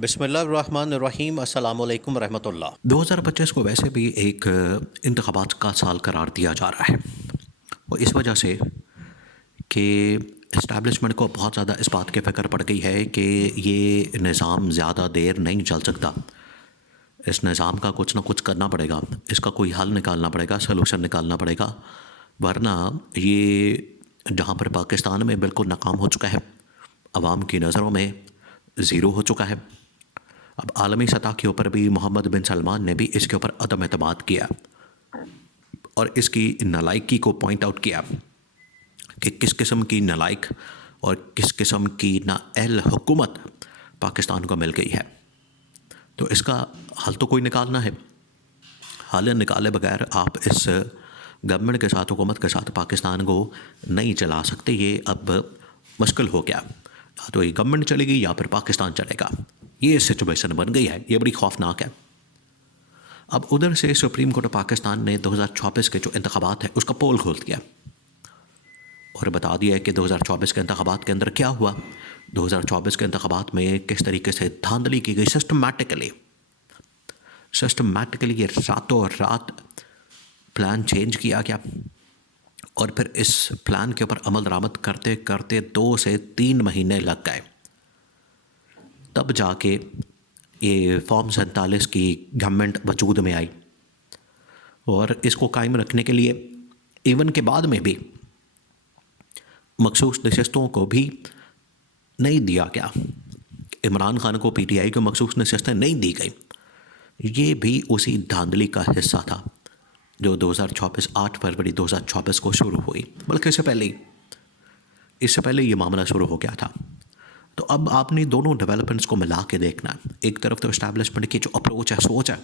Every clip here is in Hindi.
बिस्मिल्लाहिर्रहमानिर्रहीम अस्सलामु अलैकुम रहमतुल्लाह। 2025 को वैसे भी एक इंतखाबात का साल करार दिया जा रहा है। वो इस वजह से कि इस्टेब्लिशमेंट को बहुत ज़्यादा इस बात की फ़िक्र पड़ गई है कि ये निज़ाम ज़्यादा देर नहीं चल सकता। इस निज़ाम का कुछ ना कुछ करना पड़ेगा, इसका कोई हल निकालना पड़ेगा, सलूशन निकालना पड़ेगा, वरना ये जहाँ पर पाकिस्तान में बिल्कुल नाकाम हो चुका है, अवाम की नज़रों में ज़ीरो हो चुका है। अब आलमी सतह के ऊपर भी मोहम्मद बिन सलमान ने भी इसके ऊपर अदम एतमाद किया और इसकी नालायकी को पॉइंट आउट किया कि किस किस्म की नालायक और किस किस्म की नाअहल हुकूमत पाकिस्तान को मिल गई है। तो इसका हल तो कोई निकालना है। हल निकाले बगैर आप इस गवर्नमेंट के साथ, हुकूमत के साथ पाकिस्तान को नहीं चला सकते। ये अब मुश्किल हो गया, या तो ये गवर्नमेंट चलेगी या फिर पाकिस्तान चलेगा। ये सिचुएशन बन गई है, ये बड़ी खौफनाक है। अब उधर से सुप्रीम कोर्ट ऑफ पाकिस्तान ने 2024 के जो इंतखाबात है उसका पोल खोल दिया और बता दिया है कि 2024 के इंतखाबात के अंदर क्या हुआ। 2024 के इंतखाबात में किस तरीके से धांधली की गई सिस्टमैटिकली ये रातों रात प्लान चेंज किया गया और फिर इस प्लान के ऊपर अमल दरामद करते करते 2 से 3 महीने लग गए। तब जाके ये फॉर्म 47 की गवर्नमेंट वजूद में आई और इसको कायम रखने के लिए इवन के बाद में भी मखसूस नशस्तों को भी नहीं दिया गया। इमरान खान को पीटीआई को मखसूस नशस्तें नहीं दी गई। ये भी उसी धांधली का हिस्सा था जो 8 फरवरी 2024 को शुरू हुई, बल्कि इससे पहले ये मामला शुरू हो गया था। तो अब आपने दोनों डेवलपमेंट्स को मिला के देखना है। एक तरफ तो इस्टेब्लिशमेंट की जो अप्रोच है, सोच है,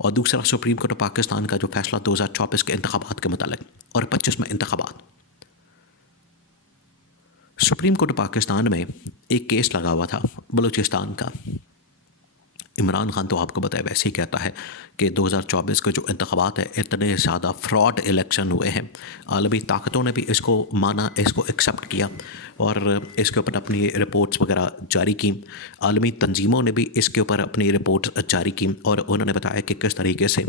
और दूसरा सुप्रीम कोर्ट ऑफ पाकिस्तान का जो फैसला 2024 के इंतखाबात के मुतालिक और 25 में इंतखाबात। सुप्रीम कोर्ट ऑफ पाकिस्तान में एक केस लगा हुआ था बलूचिस्तान का। इमरान खान तो आपको पता है वैसे ही कहता है कि 2024 के जो इंतखाबात है इतने ज़्यादा फ्रॉड इलेक्शन हुए हैं। आलमी ताकतों ने भी इसको माना, इसको एक्सेप्ट किया और इसके ऊपर अपनी रिपोर्ट्स वगैरह जारी की। आलमी तंजीमों ने भी इसके ऊपर अपनी रिपोर्ट्स जारी की और उन्होंने बताया कि किस तरीके से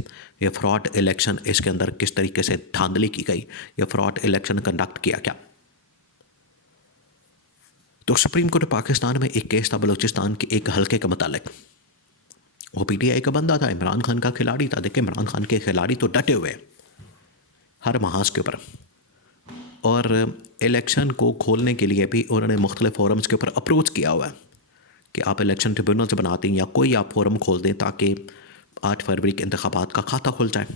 ये फ्रॉड इलेक्शन, इसके अंदर किस तरीके से धांधली की गई, ये फ्रॉड इलेक्शन कंडक्ट किया गया। तो सुप्रीम कोर्ट पाकिस्तान में एक केस था बलूचिस्तान के एक हल्के के मुतालिक। वो पीटीआई का बंदा था, इमरान खान का खिलाड़ी था। देखिए, इमरान खान के खिलाड़ी तो डटे हुए हर महाज के ऊपर, और इलेक्शन को खोलने के लिए भी उन्होंने मुख्तलिफ फोरम्स के ऊपर अप्रोच किया हुआ है कि आप इलेक्शन ट्रिब्यूनल्स बनाते हैं या कोई आप फोरम खोल दें ताकि 8 फरवरी के इंतखाबात का खाता खुल जाए।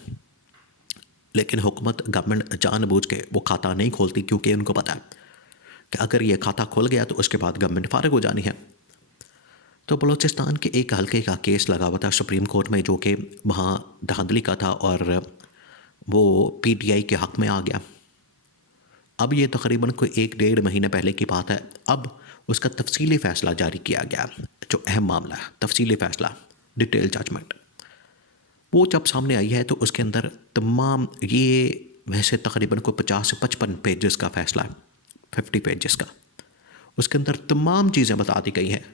लेकिन हुकूमत, गवर्नमेंट जानबूझ के वो खाता नहीं खोलती, क्योंकि उनको पता है कि अगर ये खाता खुल गया तो उसके बाद गवर्नमेंट फारिग हो जानी है। तो बलूचिस्तान के एक हल्के का केस लगा हुआ था सुप्रीम कोर्ट में, जो कि वहाँ धांधली का था और वो पीटीआई के हक़ में आ गया। अब ये तकरीबन कोई 1-1.5 महीने पहले की बात है। अब उसका तफसीली फ़ैसला जारी किया गया, जो अहम मामला है, तफसीली फ़ैसला, डिटेल जजमेंट, वो जब सामने आई है तो उसके अंदर तमाम, ये वैसे तकरीबन कोई 50 से 55 पेजेस का फ़ैसला है, 50 पेजेस का। उसके अंदर तमाम चीज़ें बता दी गई हैं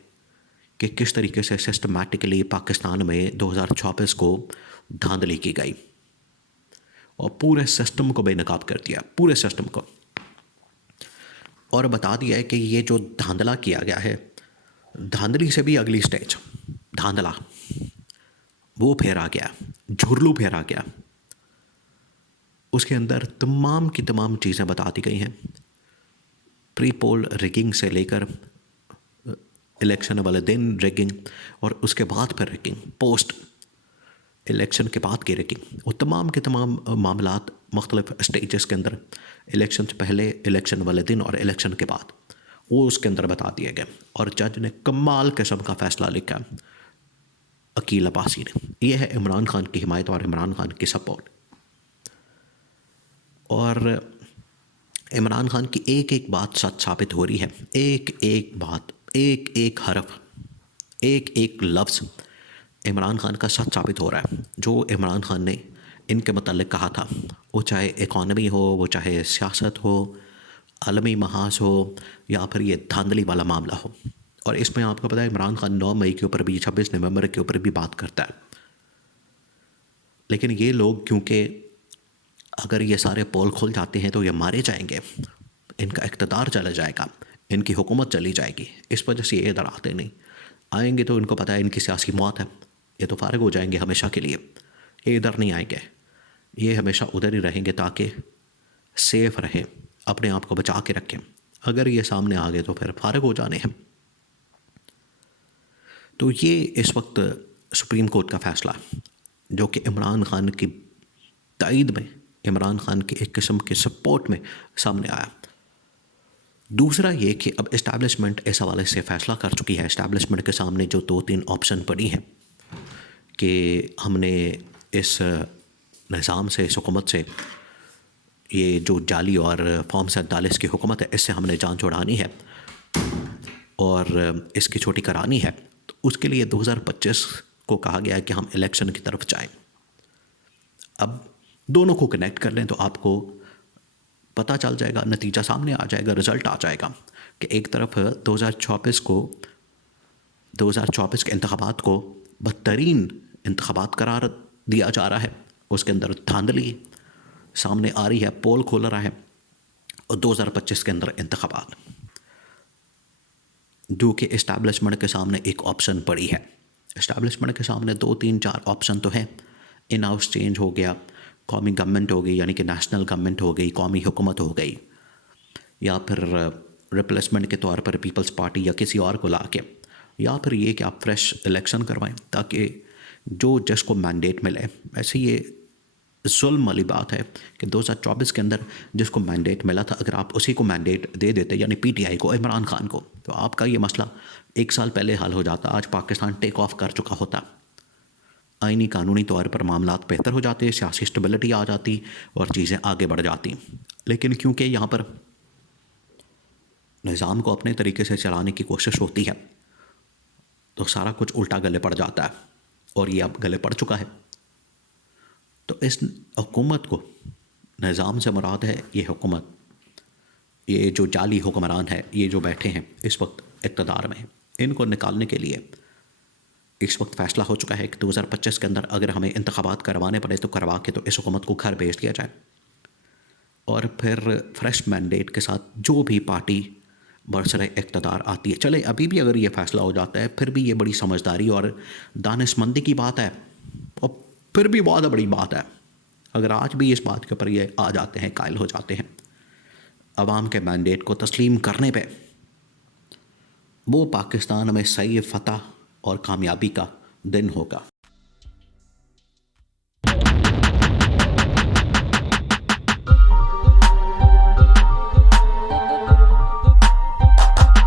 कि किस तरीके से सिस्टमैटिकली पाकिस्तान में 2024 को धांधली की गई और पूरे सिस्टम को बेनकाब कर दिया, पूरे सिस्टम को। और बता दिया है कि ये जो धांधला किया गया है, धांधली से भी अगली स्टेज धांधला, वो फेरा गया, झुरलू फेरा गया। उसके अंदर तमाम की तमाम चीज़ें बता दी गई हैं, प्री पोल रिगिंग से लेकर इलेक्शन वाले दिन रिगिंग और उसके बाद फिर रिगिंग, पोस्ट इलेक्शन के बाद की रिगिंग, वो तमाम के तमाम मामलात मुख्तलिफ स्टेजेस के अंदर, इलेक्शन से पहले, इलेक्शन वाले दिन और इलेक्शन के बाद, वो उसके अंदर बता दिए गए। और जज ने कमाल किस्म का फ़ैसला लिखा, अकील अब्बासी ने। यह है इमरान खान की हिमायत और इमरान खान की सपोर्ट। और इमरान खान की एक एक बात सच साबित हो रही है, एक एक बात, एक एक हरफ, एक एक लफ्ज़ इमरान खान का सच साबित हो रहा है। जो इमरान खान ने इनके मतलब कहा था, वो चाहे इकॉनमी हो, वो चाहे सियासत हो, आलमी महाज हो, या फिर ये धांधली वाला मामला हो, और इसमें आपको पता है इमरान खान 9 मई के ऊपर भी, 26 नवंबर के ऊपर भी बात करता है। लेकिन ये लोग, क्योंकि अगर ये सारे पोल खुल जाते हैं तो ये मारे जाएंगे, इनका इक़्तिदार चला जाएगा, इनकी हुकूमत चली जाएगी, इस वजह से ये इधर आते नहीं। आएंगे तो इनको पता है इनकी सियासी मौत है, ये तो फारिग हो जाएंगे हमेशा के लिए, ये इधर नहीं आएंगे, ये हमेशा उधर ही रहेंगे ताकि सेफ रहें, अपने आप को बचा के रखें। अगर ये सामने आ गए तो फिर फारिग हो जाने हैं। तो ये इस वक्त सुप्रीम कोर्ट का फ़ैसला जो कि इमरान खान की तायद में, इमरान खान की एक किस्म के सपोर्ट में सामने आया। दूसरा ये कि अब इस्टेब्लिशमेंट इस हवाले से फ़ैसला कर चुकी है। इस्टेब्लिशमेंट के सामने जो 2-3 ऑप्शन पड़ी हैं कि हमने इस निज़ाम से, इस हुकूमत से, ये जो जाली और फॉर्म 47 की हुकूमत है, इससे हमने जान छुड़ानी है और इसकी छोटी करानी है। तो उसके लिए 2025 को कहा गया है कि हम इलेक्शन की तरफ जाएं। अब दोनों को कनेक्ट कर लें तो आपको पता चल जाएगा, नतीजा सामने आ जाएगा, रिज़ल्ट आ जाएगा कि एक तरफ 2024 के इंतखाबात को बदतरीन इंतखाबात करार दिया जा रहा है, उसके अंदर धांधली सामने आ रही है, पोल खोल रहा है, और 2025 के अंदर इंतखाबात, जो कि इस्टेब्लिशमेंट के सामने एक ऑप्शन पड़ी है। इस्टेब्लिशमेंट के सामने 2-3-4 ऑप्शन तो हैं। इन हाउस चेंज हो गया, कौमी गवर्नमेंट हो गई, यानी कि नेशनल गवर्नमेंट हो गई, कौमी हुकूमत हो गई, या फिर रिप्लेसमेंट के तौर पर पीपल्स पार्टी या किसी और को ला के, या फिर ये कि आप फ्रेश इलेक्शन करवाएं ताकि जो जिसको मैंडेट मिले। वैसे ये जुल्म वाली बात है कि 2024 के अंदर जिसको मैंडेट मिला था, अगर आप उसी को मैंडेट दे देते, यानी PTI को, इमरान खान को, तो आपका ये मसला 1 साल पहले हल हो जाता। आज पाकिस्तान टेक ऑफ कर चुका होता, आईनी कानूनी तौर पर मामलात बेहतर हो जाते, सियासी स्टेबिलिटी आ जाती और चीज़ें आगे बढ़ जाती। लेकिन क्योंकि यहाँ पर निज़ाम को अपने तरीके से चलाने की कोशिश होती है तो सारा कुछ उल्टा गले पड़ जाता है, और ये अब गले पड़ चुका है। तो इस हुकूमत को, निज़ाम से मुराद है ये हुकूमत, ये जो जाली हुक्मरान है, ये जो बैठे हैं इस वक्त इक़्तिदार में, इनको निकालने के लिए इस वक्त फ़ैसला हो चुका है कि 2025 के अंदर अगर हमें इंतखाबात करवाने पड़े तो करवा के तो इस हुकूमत को घर भेज दिया जाए, और फिर फ्रेश मैंडेट के साथ जो भी पार्टी बरसरे इक़्तिदार आती है, चले अभी भी अगर ये फ़ैसला हो जाता है, फिर भी ये बड़ी समझदारी और दानिशमंदी की बात है, और फिर भी बहुत बड़ी बात है अगर आज भी इस बात के ऊपर ये आ जाते हैं, कायल हो जाते हैं। अवाम के मैंडेट को तस्लीम करने पे वो पाकिस्तान में सही फतह और कामयाबी का दिन होगा।